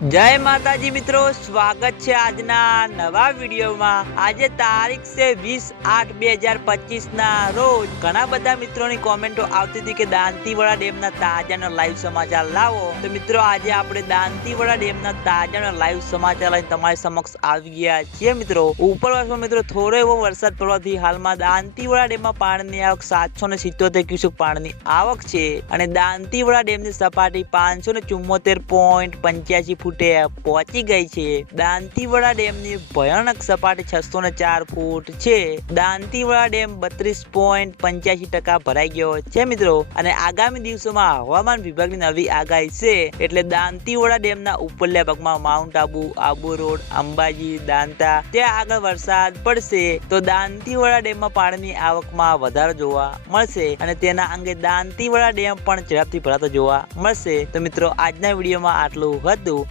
જય માતાજી મિત્રો, સ્વાગત છે આજના નવા વિડીયોમાં. આજે તારીખ છે વીસ આઠ બે હજાર પચીસ ના રોજ ઘણા બધા મિત્રોની કોમેન્ટો આવતી હતી કે દાંતીવાડા ડેમના તાજાના લાઈવ સમાચાર લાવો. તો મિત્રો, આજે આપણે દાંતીવાડા ડેમના તાજાના લાઈવ સમાચાર લઈને તમારી સમક્ષ આવી ગયા છીએ મિત્રો. ઉપરવાસમાં મિત્રો, થોડો એવો વરસાદ પડવાથી હાલમાં દાંતીવાડા ડેમમાં પાણીની આવક સાતસો ને સિત્તોતેર ક્યુસેક પાણીની આવક છે. અને દાંતીવાડા ડેમની સપાટી પાંચસો ને ચુમ્મોતેર પોઈન્ટ પંચ્યાસી ફૂટે પહોંચી ગઈ છે. દાંતીવાડા ડેમની ભયાનક સપાટી છસો ને ચાર ફૂટ છે. દાંતીવાડા ડેમ બત્રીસ પોઈન્ટ પંચ્યાસી ટકા ભરાઈ ગયો છે મિત્રો. અને આગામી દિવસોમાં હવામાન વિભાગની નવી આગાહી છે. એટલે દાંતીવાડા ડેમના ઉપરલા ભાગમાં માઉન્ટ આબુ આબુ રોડ, અંબાજી, દાંતા, ત્યાં આગળ વરસાદ પડશે. તો દાંતીવાડા ડેમમાં પાણીની આવકમાં વધારો જોવા મળશે. અને તેના અંગે દાંતીવાડા ડેમ પણ ઝડપથી ભરાતો જોવા મળશે. તો મિત્રો, આજના વિડીયોમાં આટલું હતું.